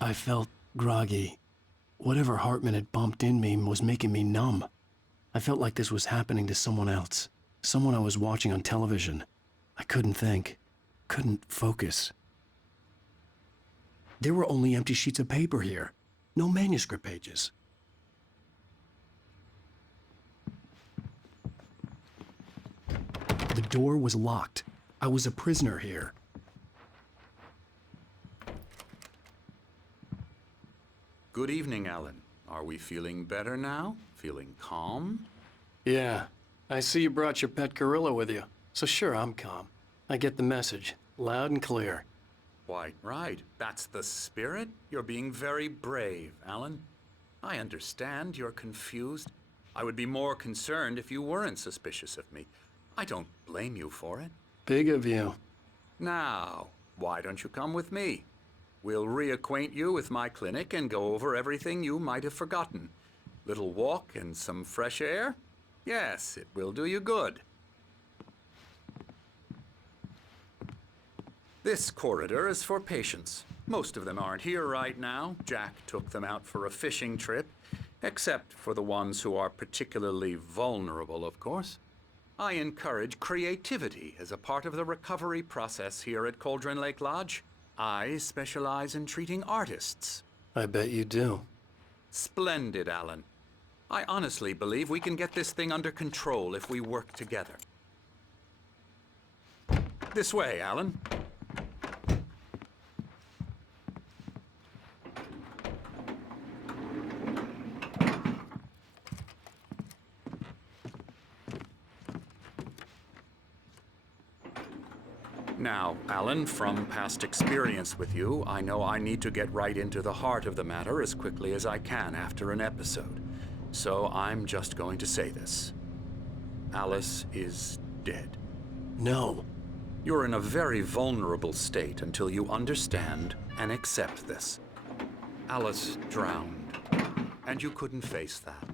I felt groggy. Whatever Hartman had bumped in me was making me numb. I felt like this was happening to someone else. Someone I was watching on television. I couldn't think. Couldn't focus. There were only empty sheets of paper here. No manuscript pages. The door was locked. I was a prisoner here. Good evening, Alan. Are we feeling better now? Feeling calm? Yeah. I see you brought your pet gorilla with you. So sure, I'm calm. I get the message. Loud and clear. Quite right. That's the spirit. You're being very brave, Alan. I understand you're confused. I would be more concerned if you weren't suspicious of me. I don't blame you for it. Big of you. Now, why don't you come with me? We'll reacquaint you with my clinic and go over everything you might have forgotten. Little walk and some fresh air? Yes, it will do you good. This corridor is for patients. Most of them aren't here right now. Jack took them out for a fishing trip, except for the ones who are particularly vulnerable, of course. I encourage creativity as a part of the recovery process here at Cauldron Lake Lodge. I specialize in treating artists. I bet you do. Splendid, Alan. I honestly believe we can get this thing under control if we work together. This way, Alan. Now, Alan, from past experience with you, I know I need to get right into the heart of the matter as quickly as I can after an episode. So I'm just going to say this. Alice is dead. No. You're in a very vulnerable state until you understand and accept this. Alice drowned, and you couldn't face that.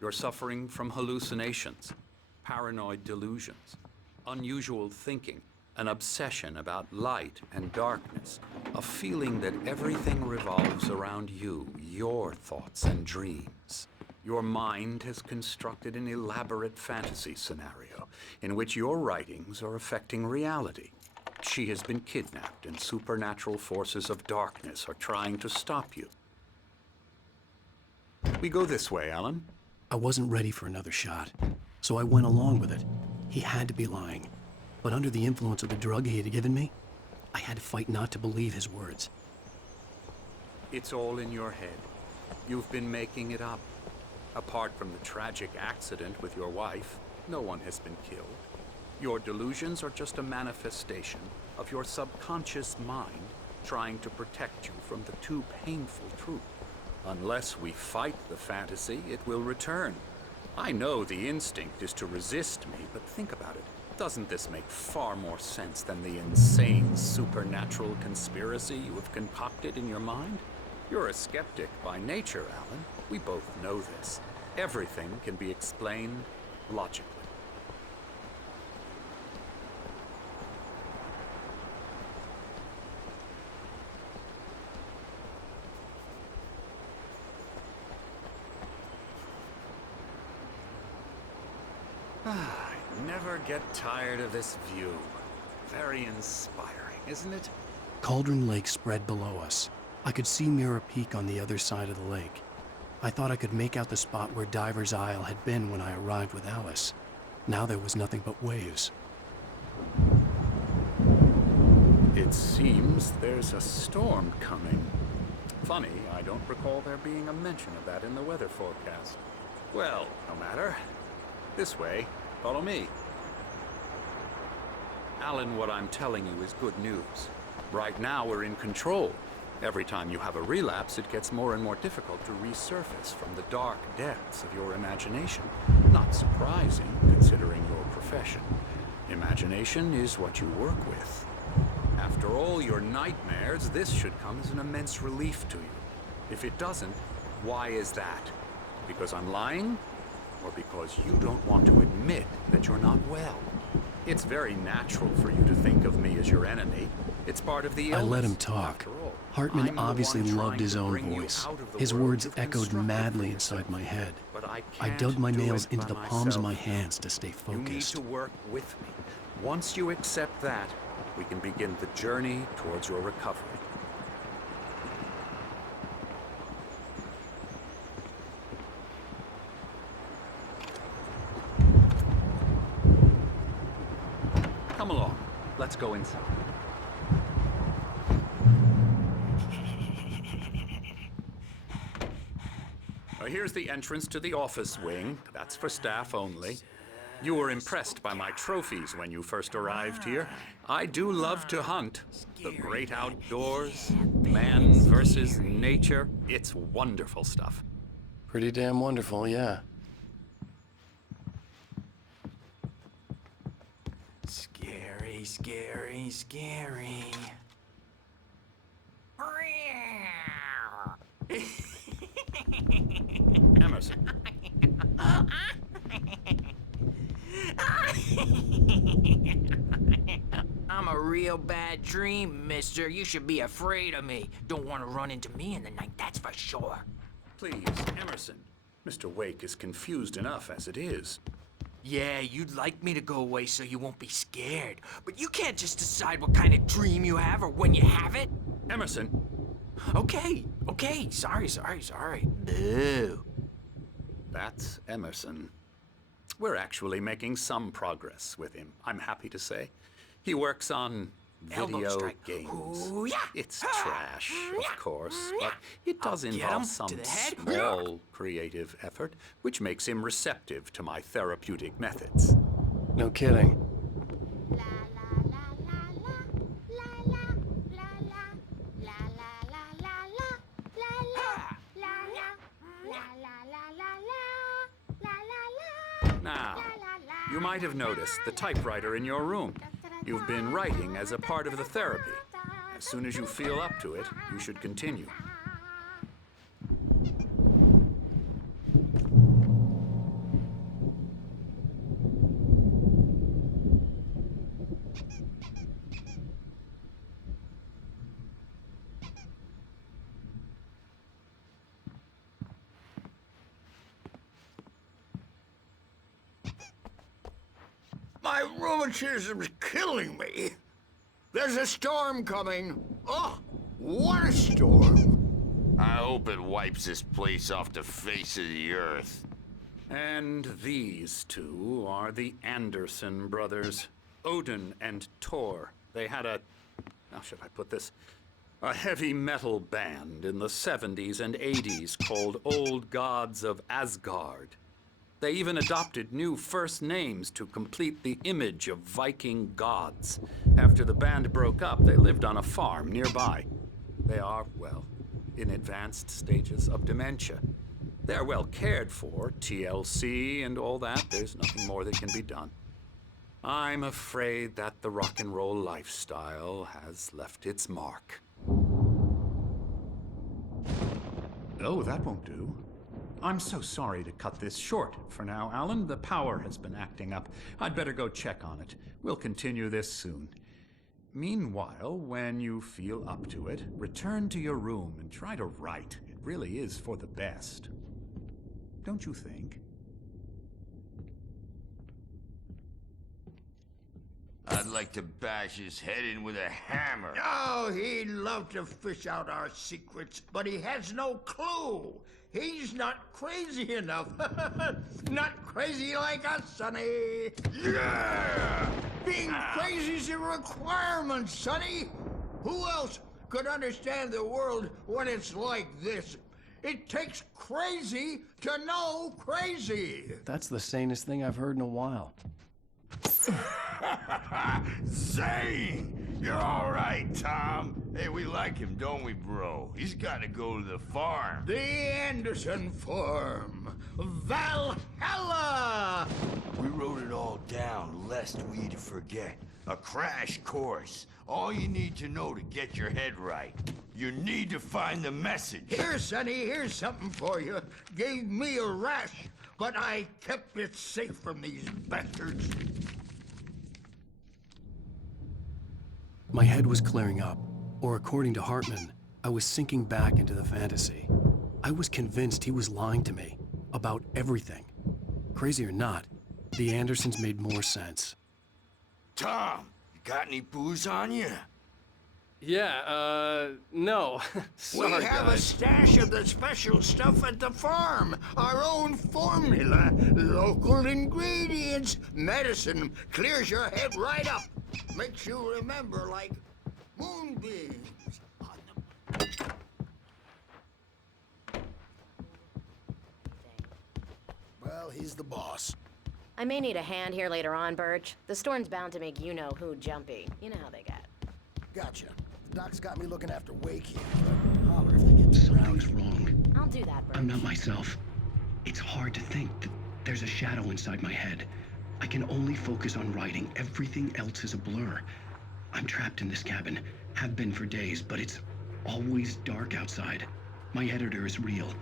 You're suffering from hallucinations, paranoid delusions, unusual thinking, an obsession about light and darkness, a feeling that everything revolves around you, your thoughts and dreams. Your mind has constructed an elaborate fantasy scenario in which your writings are affecting reality. She has been kidnapped and supernatural forces of darkness are trying to stop you. We go this way, Alan. I wasn't ready for another shot, so I went along with it. He had to be lying. But under the influence of the drug he had given me, I had to fight not to believe his words. It's all in your head. You've been making it up. Apart from the tragic accident with your wife, no one has been killed. Your delusions are just a manifestation of your subconscious mind trying to protect you from the too painful truth. Unless we fight the fantasy, it will return. I know the instinct is to resist me, but think about it. Doesn't this make far more sense than the insane supernatural conspiracy you have concocted in your mind? You're a skeptic by nature, Alan. We both know this. Everything can be explained logically. I never get tired of this view. Very inspiring, isn't it? Cauldron Lake spread below us. I could see Mirror Peak on the other side of the lake. I thought I could make out the spot where Diver's Isle had been when I arrived with Alice. Now there was nothing but waves. It seems there's a storm coming. Funny, I don't recall there being a mention of that in the weather forecast. Well, no matter. This way. Follow me. Alan, what I'm telling you is good news. Right now, we're in control. Every time you have a relapse, it gets more and more difficult to resurface from the dark depths of your imagination. Not surprising, considering your profession. Imagination is what you work with. After all your nightmares, this should come as an immense relief to you. If it doesn't, why is that? Because I'm lying? Or because you don't want to admit that you're not well? It's very natural for you to think of me as your enemy. It's part of the I illness. let him talk. After all, Hartman I'm the obviously one loved trying his to own bring you voice. out of the His world words you've echoed constructed madly for inside yourself. my head. But I I can't dug my do nails it into by the palms of myself. my hands to stay You need focused. to work with me. Once you accept that, we can begin the journey towards your recovery. Come along. Let's go inside. Here's the entrance to the office wing. That's for staff only. You were impressed by my trophies when you first arrived here. I do love to hunt. The great outdoors, man versus nature. It's wonderful stuff. Pretty damn wonderful, yeah. Scary, scary, scary. Emerson. I'm a real bad dream, mister. You should be afraid of me. Don't want to run into me in the night, that's for sure. Please, Emerson. Mr. Wake is confused enough as it is. Yeah, you'd like me to go away so you won't be scared. But you can't just decide what kind of dream you have or when you have it. Emerson. Okay, sorry. Boo. That's Emerson. We're actually making some progress with him, I'm happy to say. He works on Elbow video strike. games. Ooh, yeah. It's trash, of course, but it does I'll get involve him some to the head. small creative effort, which makes him receptive to my therapeutic methods. No kidding. Now, you might have noticed the typewriter in your room. You've been writing as a part of the therapy. As soon as you feel up to it, you should continue. My rheumatism's killing me. There's a storm coming. Oh, what a storm. I hope it wipes this place off the face of the earth. And these two are the Anderson brothers, Odin and Tor. They had how should I put this? A heavy metal band in the 70s and 80s called Old Gods of Asgard. They even adopted new first names to complete the image of Viking gods. After the band broke up, they lived on a farm nearby. They are, well, in advanced stages of dementia. They're well cared for, TLC and all that. There's nothing more that can be done. I'm afraid that the rock and roll lifestyle has left its mark. Oh, that won't do. I'm so sorry to cut this short for now, Alan. The power has been acting up. I'd better go check on it. We'll continue this soon. Meanwhile, when you feel up to it, return to your room and try to write. It really is for the best. Don't you think? I'd like to bash his head in with a hammer. Oh, he'd love to fish out our secrets, but he has no clue. He's not crazy enough. Not crazy like us, Sonny. Yeah! Being crazy's a requirement, Sonny. Who else could understand the world when it's like this? It takes crazy to know crazy. That's the sanest thing I've heard in a while. Zane! You're all right, Tom. Hey, we like him, don't we, bro? He's got to go to the farm. The Anderson Farm. Valhalla! We wrote it all down, lest we forget. A crash course. All you need to know to get your head right. You need to find the message. Here, Sonny, here's something for you. Gave me a rash, but I kept it safe from these bastards. My head was clearing up, or according to Hartman, I was sinking back into the fantasy. I was convinced he was lying to me about everything. Crazy or not, the Andersons made more sense. Tom, you got any booze on you? Yeah, no. Sorry, We have a stash of the special stuff at the farm. Our own formula. Local ingredients. Medicine clears your head right up. Makes you remember like moonbeams. Well, he's the boss. I may need a hand here later on, Birch. The storm's bound to make you-know-who jumpy. You know how they get. Gotcha. The doc's got me looking after Wake here, but holler if they get too Something's rowdy. wrong. I'll do that, Birch. I'm not myself. It's hard to think that there's a shadow inside my head. I can only focus on writing. Everything else is a blur. I'm trapped in this cabin. Have been for days, but it's always dark outside. My editor is real.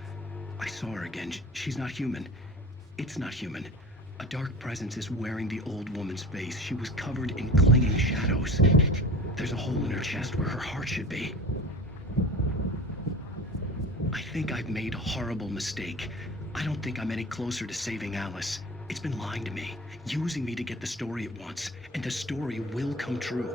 I saw her again. She's not human. It's not human. A dark presence is wearing the old woman's face. She was covered in clinging shadows. There's a hole in her chest where her heart should be. I think I've made a horrible mistake. I don't think I'm any closer to saving Alice. It's been lying to me, using me to get the story it wants, and the story will come true.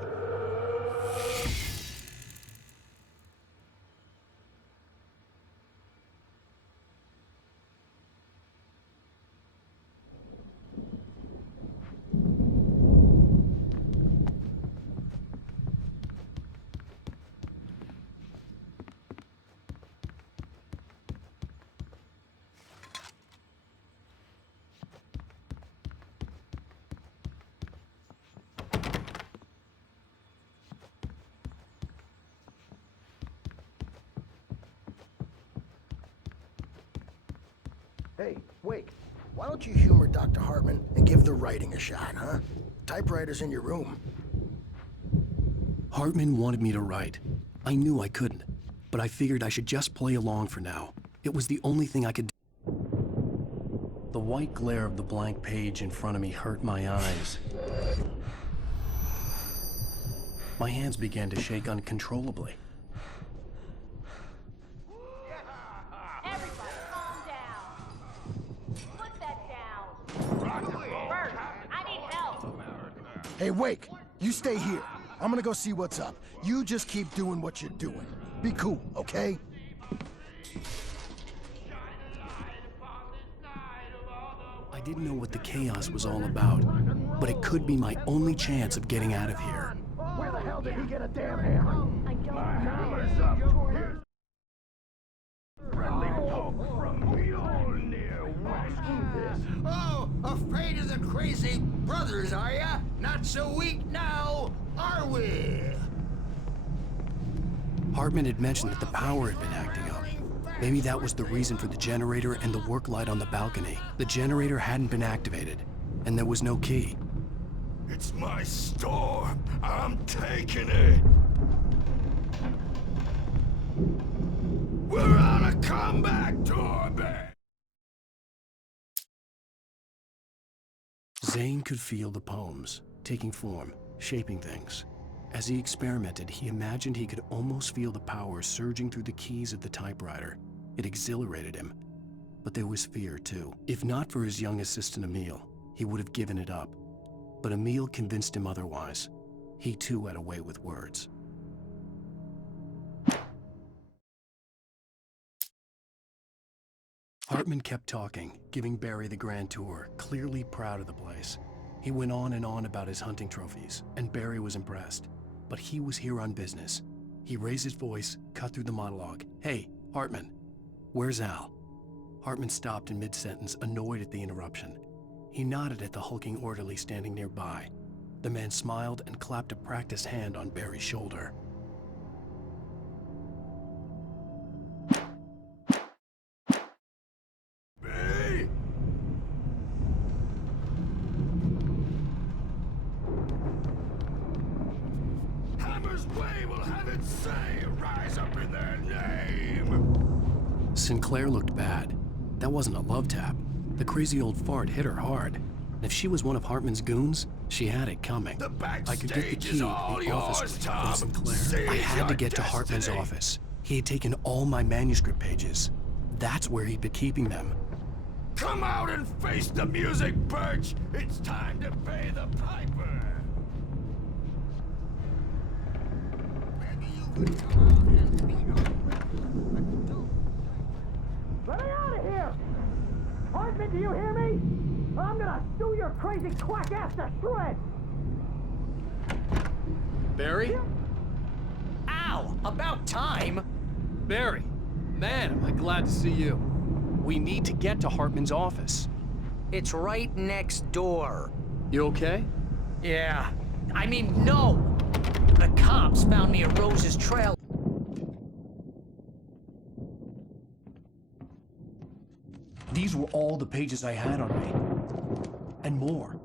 Hey, Wake, why don't you humor Dr. Hartman and give the writing a shot, huh? Typewriter's in your room. Hartman wanted me to write. I knew I couldn't, but I figured I should just play along for now. It was the only thing I could do. The white glare of the blank page in front of me hurt my eyes. My hands began to shake uncontrollably. Everybody, calm down. Put that down. Birch, I need help. Hey, Wake, you stay here. I'm gonna go see what's up. You just keep doing what you're doing. Be cool, okay? I didn't know what the chaos was all about, but it could be my only chance of getting out of here. Where the hell did he get a damn hammer? I don't know. Oh, afraid of the crazy brothers, are ya? Not so weak now, are we? Hartman had mentioned that the power had been acting up. Maybe that was the reason for the generator and the work light on the balcony. The generator hadn't been activated, and there was no key. It's my store. I'm taking it. We're on a comeback tour, man. Zane could feel the poems, taking form, shaping things. As he experimented, he imagined he could almost feel the power surging through the keys of the typewriter. It exhilarated him. But there was fear, too. If not for his young assistant Emil, he would have given it up. But Emil convinced him otherwise. He too had a way with words. Hartman kept talking, giving Barry the grand tour, clearly proud of the place. He went on and on about his hunting trophies, and Barry was impressed. But he was here on business. He raised his voice, cut through the monologue. "Hey, Hartman, where's Al?" Hartman stopped in mid-sentence, annoyed at the interruption. He nodded at the hulking orderly standing nearby. The man smiled and clapped a practiced hand on Barry's shoulder. Hey! Hammer's Way will have its say rise up in their name. Sinclair looked bad. That wasn't a love tap. The crazy old fart hit her hard. If she was one of Hartman's goons, she had it coming. The I could get the backstage key is to all the yours, office with Tom. Rose and Claire. Seize I had to your get to Hartman's destiny. office. He had taken all my manuscript pages. That's where he'd been keeping them. Come out and face the music, Birch! It's time to pay the piper! Let me out of here! Hartman, do you hear me? I'm gonna sue your crazy quack ass to shreds! Barry? Ow! About time! Barry! Man, am I glad to see you. We need to get to Hartman's office. It's right next door. You okay? Yeah. I mean, no! The cops found me at Rose's trail. These were all the pages I had on me. And more.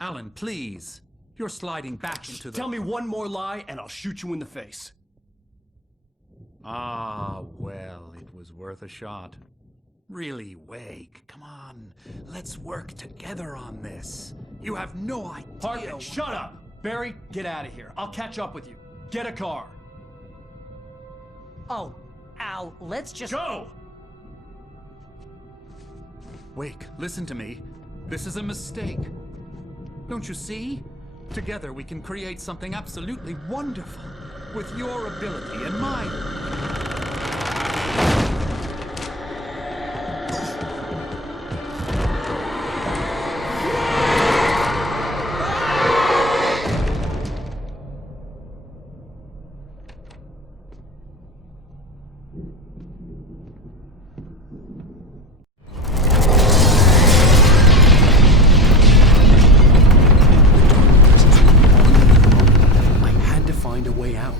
Alan, please. You're sliding back into the... Tell me one more lie and I'll shoot you in the face. Ah, well, it was worth a shot. Really, Wake, come on. Let's work together on this. You have no idea... Hartman, shut up! Barry, get out of here. I'll catch up with you. Get a car. Oh, Al, let's just... Go! Wake, listen to me. This is a mistake. Don't you see? Together we can create something absolutely wonderful. With your ability and mine. I had to find a way out.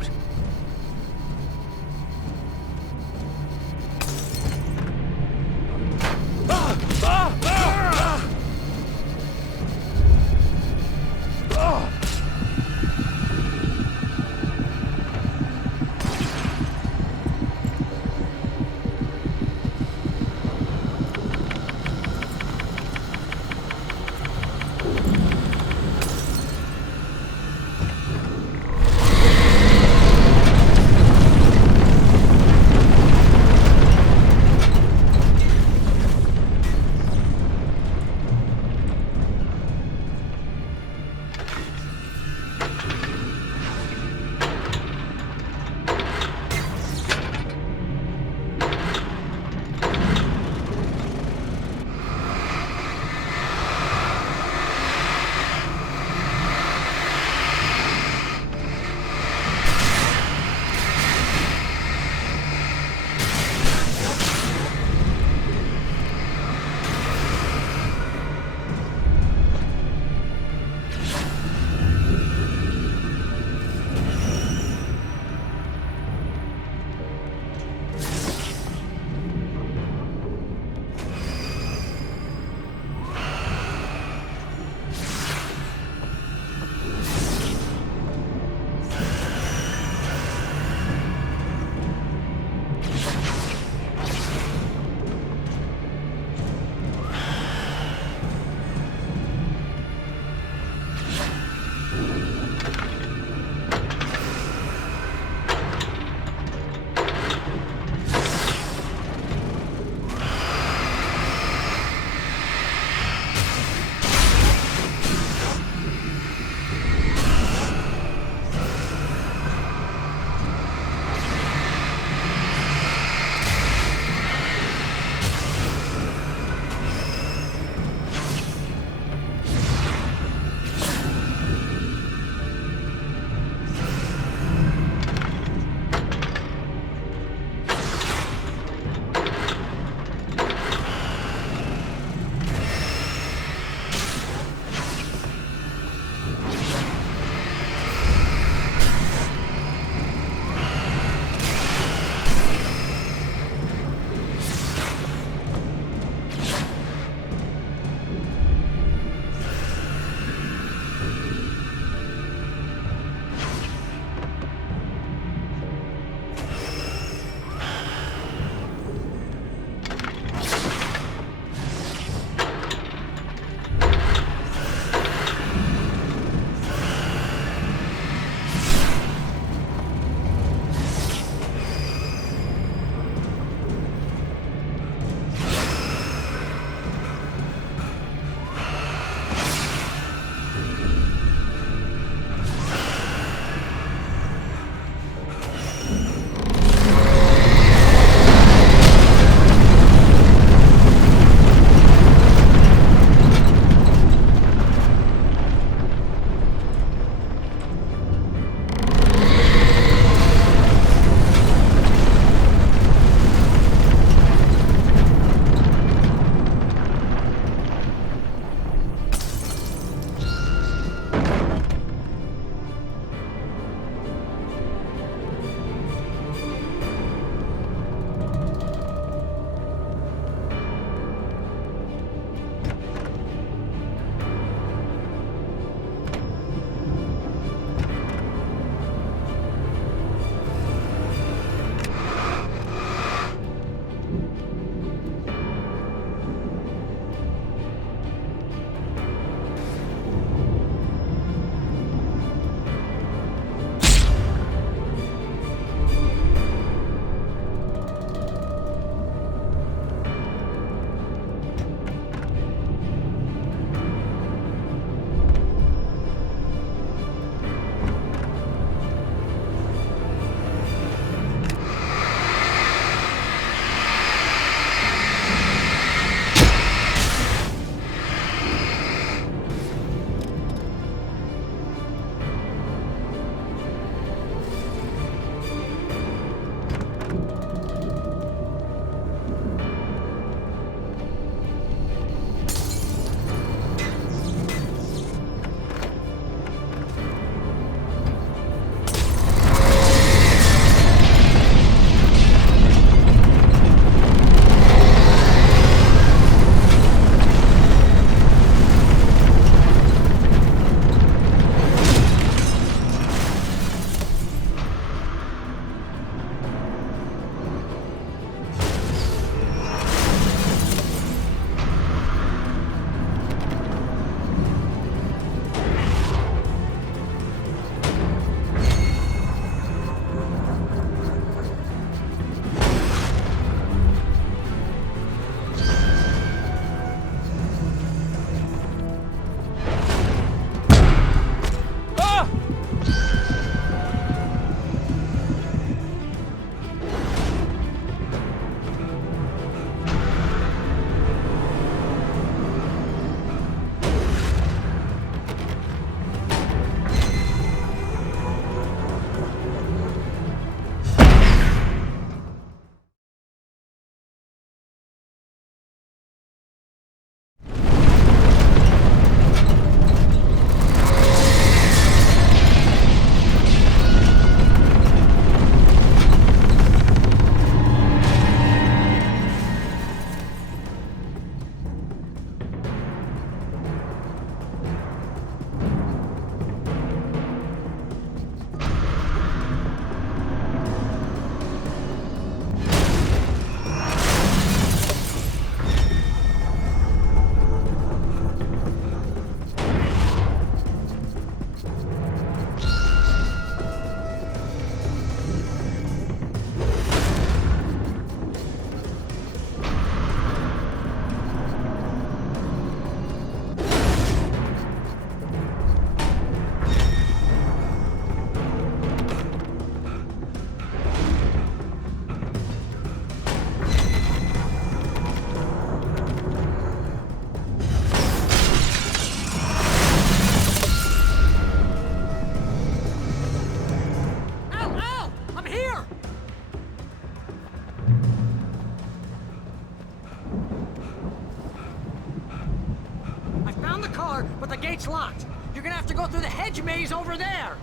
gate's locked. You're gonna have to go through the hedge maze over there.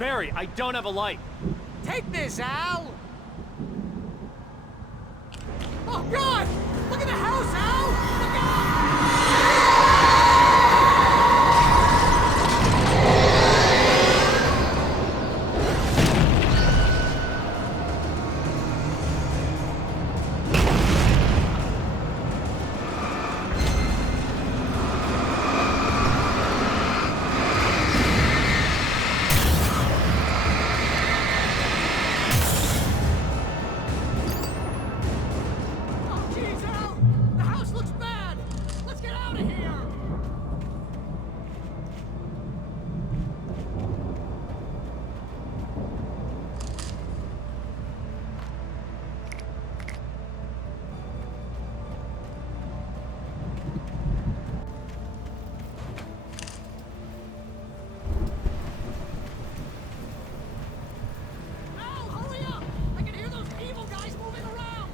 Barry, I don't have a light. Take this, Al! Oh, God! Look at the house, Al! Look out! Oh, jeez, Al! The house looks bad! Let's get out of here! Al, hurry up! I can hear those evil guys moving around!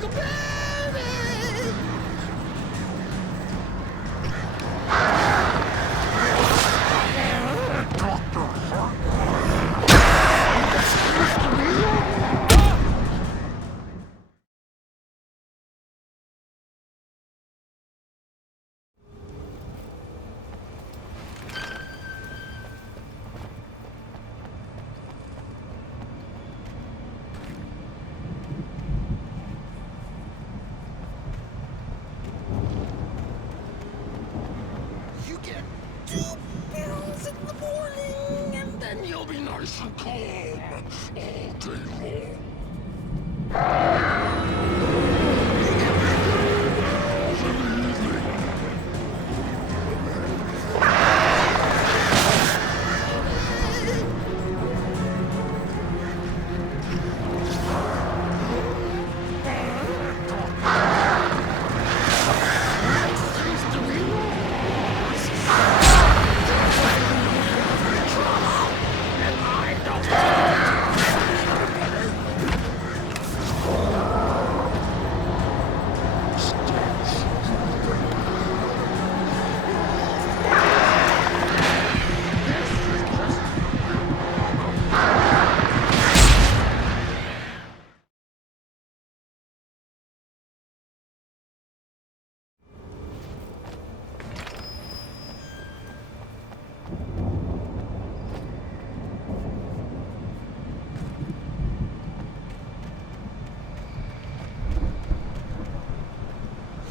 like a baby. You get 2 pills in the morning, and then you'll be nice and calm all day long.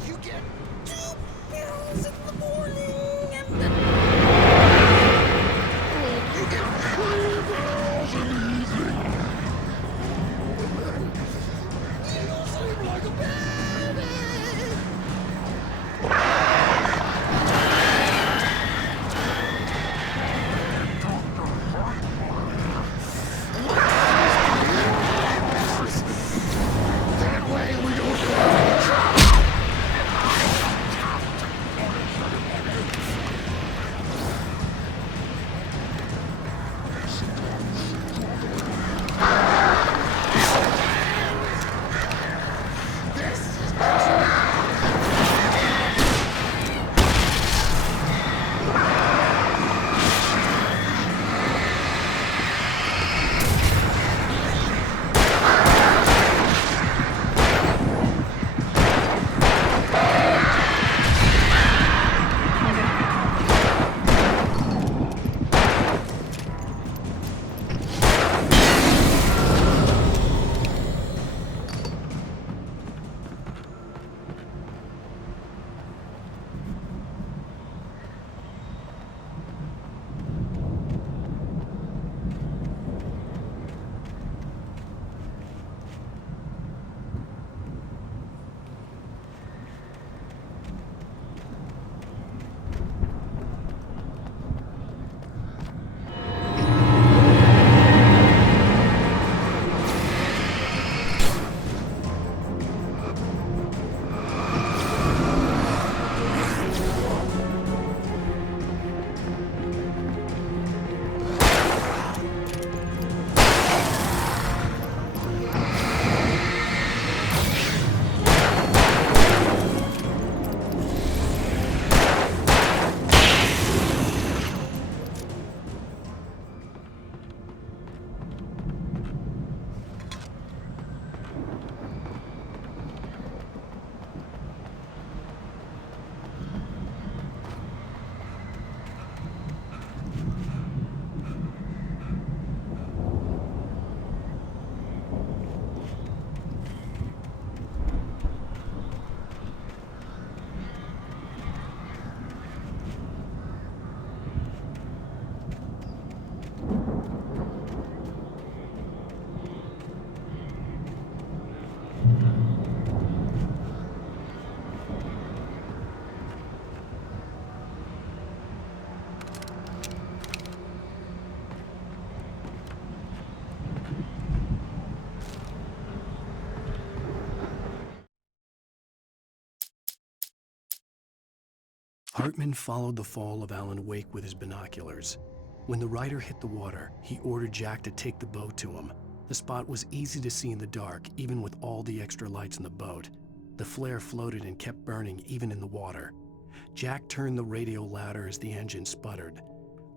You get 2 pills in the morning, and then you get 3 pills in the evening. You sleep like a baby. That way we don't get trouble. Hartman followed the fall of Alan Wake with his binoculars. When the rider hit the water, he ordered Jack to take the boat to him. The spot was easy to see in the dark, even with all the extra lights in the boat. The flare floated and kept burning even in the water. Jack turned the radio louder as the engine sputtered.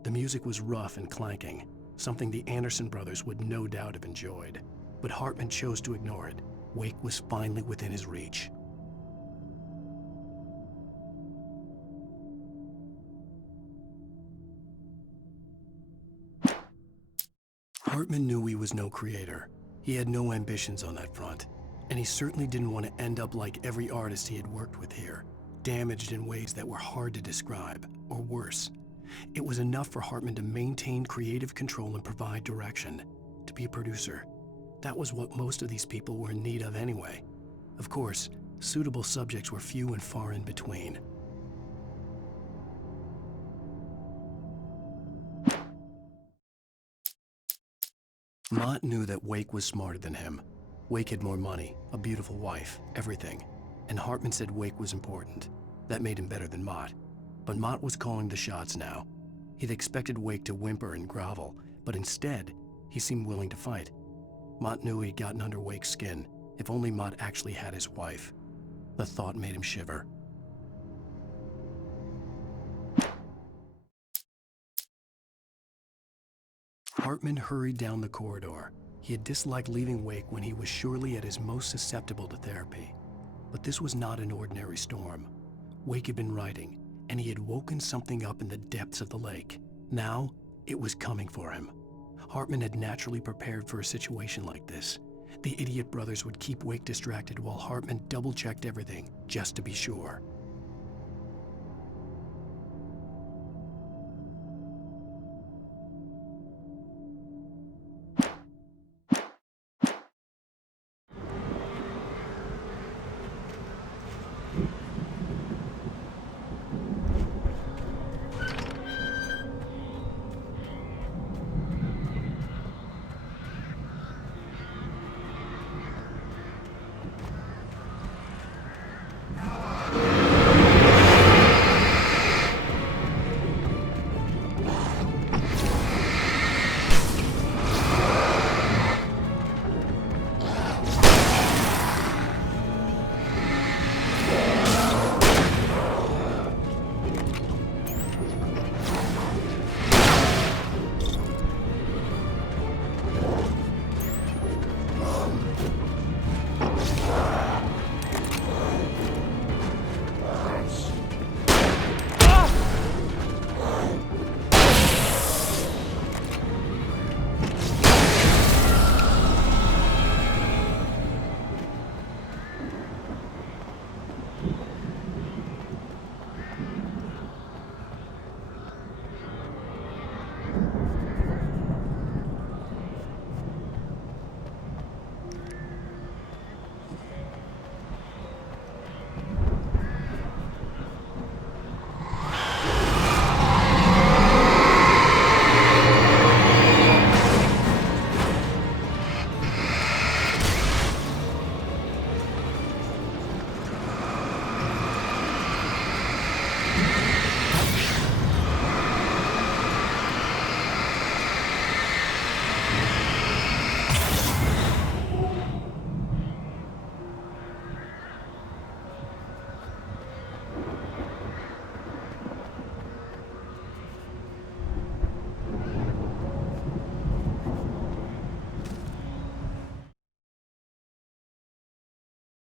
The music was rough and clanking, something the Anderson brothers would no doubt have enjoyed. But Hartman chose to ignore it. Wake was finally within his reach. Hartman knew he was no creator. He had no ambitions on that front, and he certainly didn't want to end up like every artist he had worked with here, damaged in ways that were hard to describe, or worse. It was enough for Hartman to maintain creative control and provide direction, to be a producer. That was what most of these people were in need of anyway. Of course, suitable subjects were few and far in between. Mott knew that Wake was smarter than him. Wake had more money, a beautiful wife, everything. And Hartman said Wake was important. That made him better than Mott. But Mott was calling the shots now. He'd expected Wake to whimper and grovel, but instead, he seemed willing to fight. Mott knew he'd gotten under Wake's skin. If only Mott actually had his wife. The thought made him shiver. Hartman hurried down the corridor. He had disliked leaving Wake when he was surely at his most susceptible to therapy. But this was not an ordinary storm. Wake had been writing, and he had woken something up in the depths of the lake. Now, it was coming for him. Hartman had naturally prepared for a situation like this. The idiot brothers would keep Wake distracted while Hartman double-checked everything, just to be sure.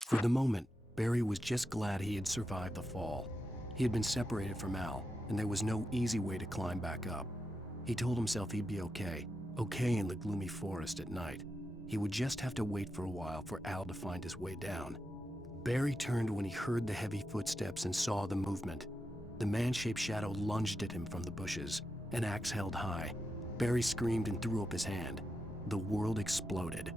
For the moment, Barry was just glad he had survived the fall. He had been separated from Al, and there was no easy way to climb back up. He told himself he'd be okay in the gloomy forest at night. He would just have to wait for a while for Al to find his way down. Barry turned when he heard the heavy footsteps and saw the movement. The man-shaped shadow lunged at him from the bushes, an axe held high. Barry screamed and threw up his hand. The world exploded.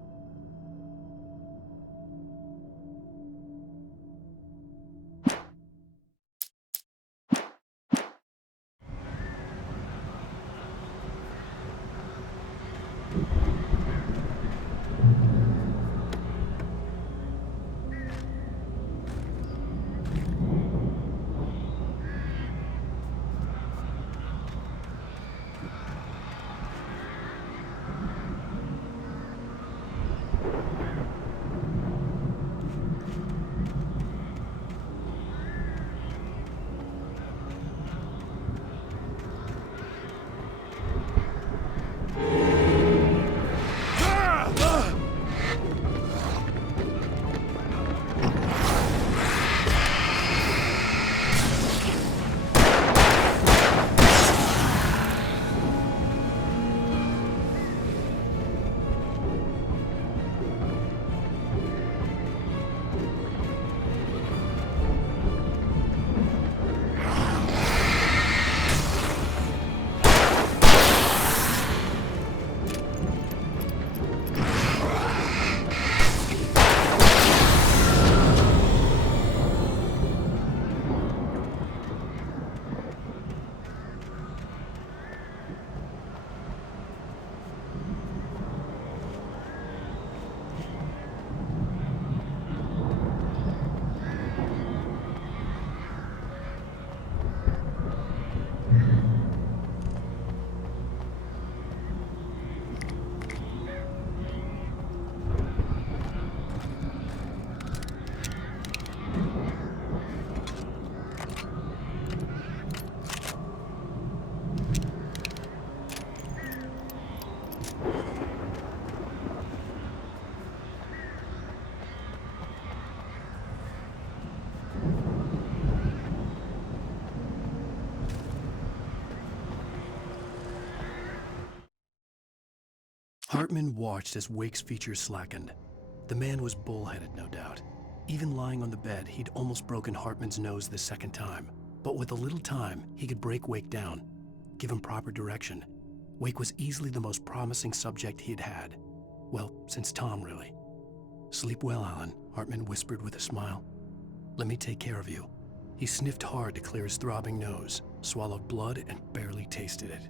Hartman watched as Wake's features slackened. The man was bullheaded, no doubt. Even lying on the bed, he'd almost broken Hartman's nose the second time. But with a little time, he could break Wake down, give him proper direction. Wake was easily the most promising subject he had had. Well, since Tom, really. "Sleep well, Alan," Hartman whispered with a smile. "Let me take care of you." He sniffed hard to clear his throbbing nose, swallowed blood, and barely tasted it.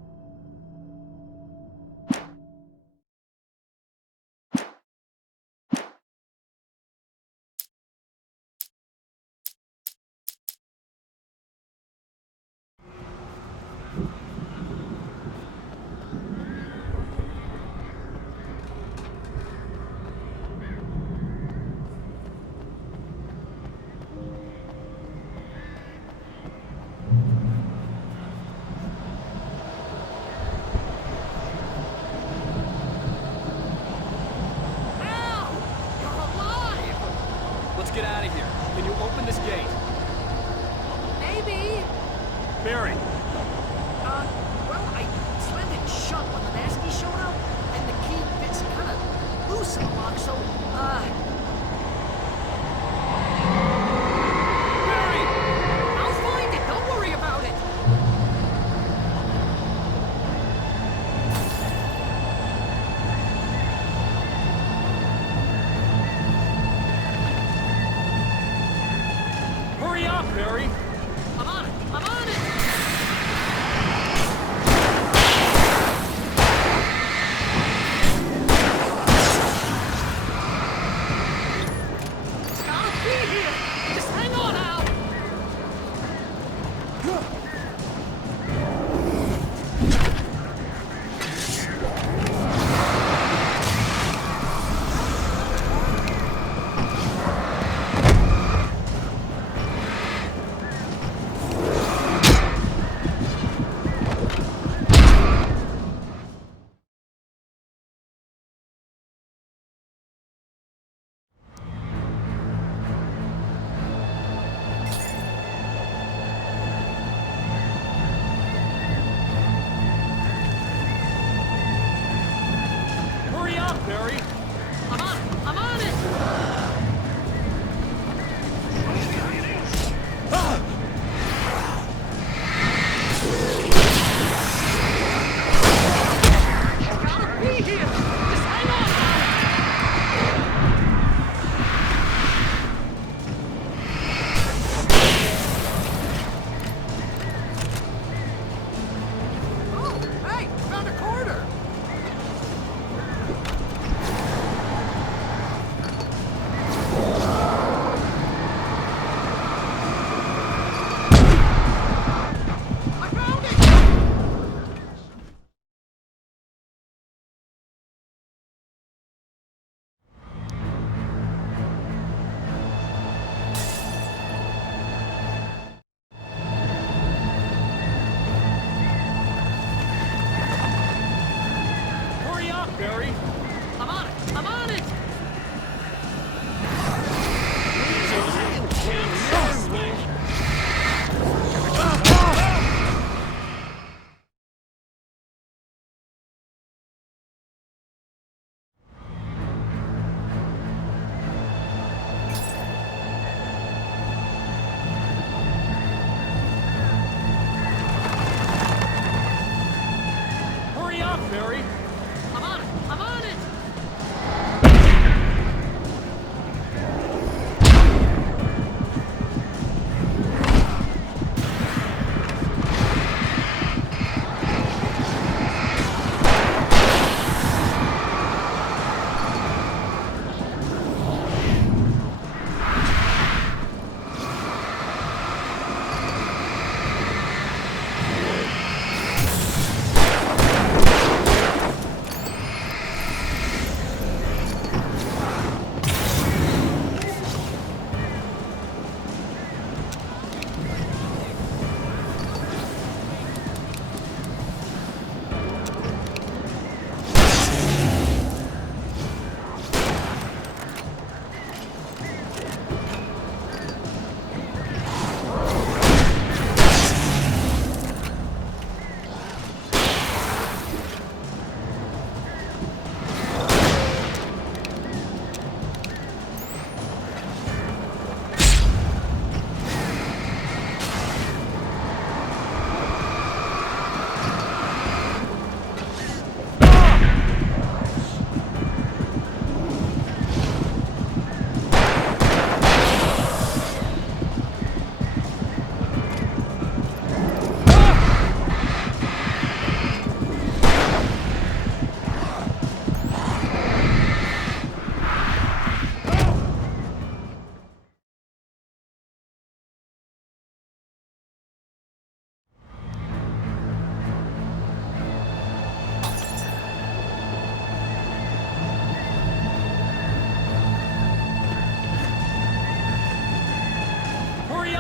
Let's get out of here. Can you open this gate? Maybe. Barry! Well, I slammed it shut when the nasty showed up, and the key fits kind of loose in the lock, so, Barry! I'll find it. Don't worry about it. Hurry up, Barry! I'm on it. I'm on it. I'll be here. Just hang on, Al.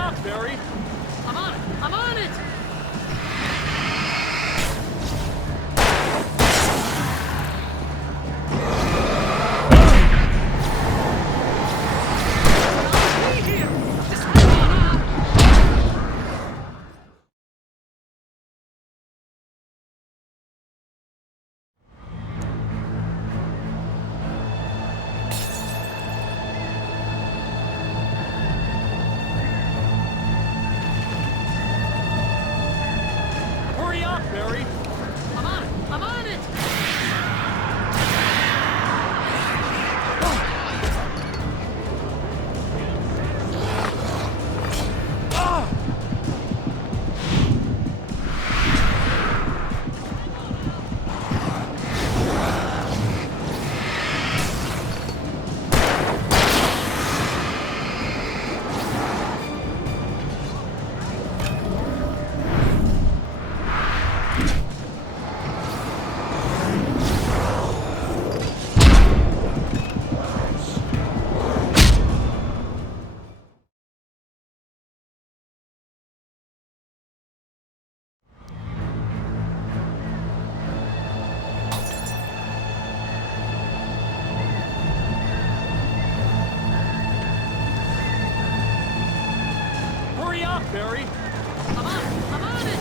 up, Barry! I'm on it! I'm on it! Hurry up, Barry! I'm on it! I'm on it! Hurry up, Barry! I'm on it! I'm on it!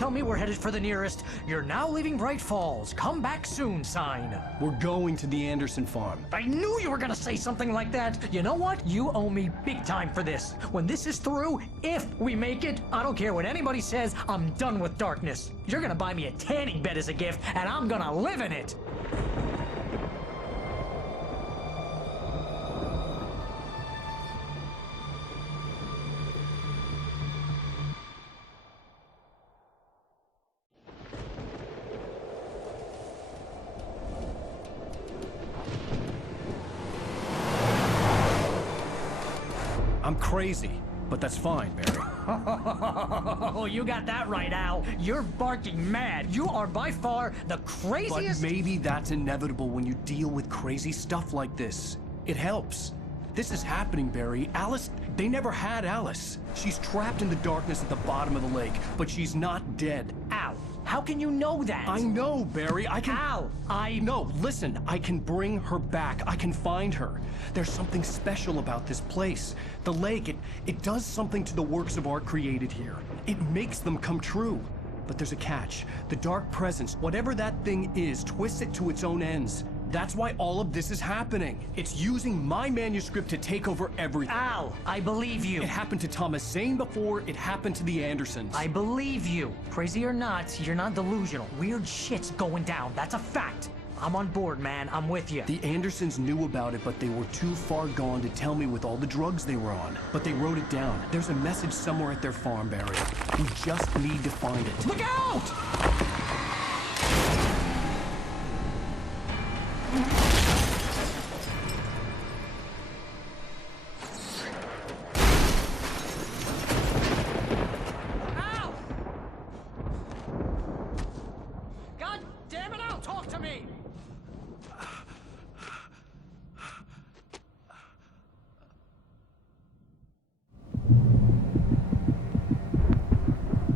tell me we're headed for the nearest "You're now leaving Bright Falls. Come back soon" sign. We're going to the Anderson farm. I knew you were gonna say something like that. You know what? You owe me big time for this. When this is through, if we make it, I don't care what anybody says, I'm done with darkness. You're gonna buy me a tanning bed as a gift, and I'm gonna live in it. I'm crazy, but that's fine, Barry. Oh, you got that right, Al. You're barking mad. You are by far the But craziest. maybe that's inevitable when you deal with crazy stuff like this. It helps. This is happening, Barry. Alice, they never had Alice. She's trapped in the darkness at the bottom of the lake, but she's not dead. Al, how can you know that? I know, Barry. I can... Al, No, listen. I can bring her back. I can find her. There's something special about this place. The lake, it does something to the works of art created here. It makes them come true. But there's a catch. The dark presence, whatever that thing is, twists it to its own ends. That's why all of this is happening. It's using my manuscript to take over everything. Al, I believe you. It happened to Thomas Zane before, it happened to the Andersons. I believe you. Crazy or not, you're not delusional. Weird shit's going down. That's a fact. I'm on board, man. I'm with you. The Andersons knew about it, but they were too far gone to tell me with all the drugs they were on. But they wrote it down. There's a message somewhere at their farm, Barry. We just need to find it. Look out! Al! God damn it, Al, talk to me!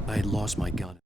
I had lost my gun.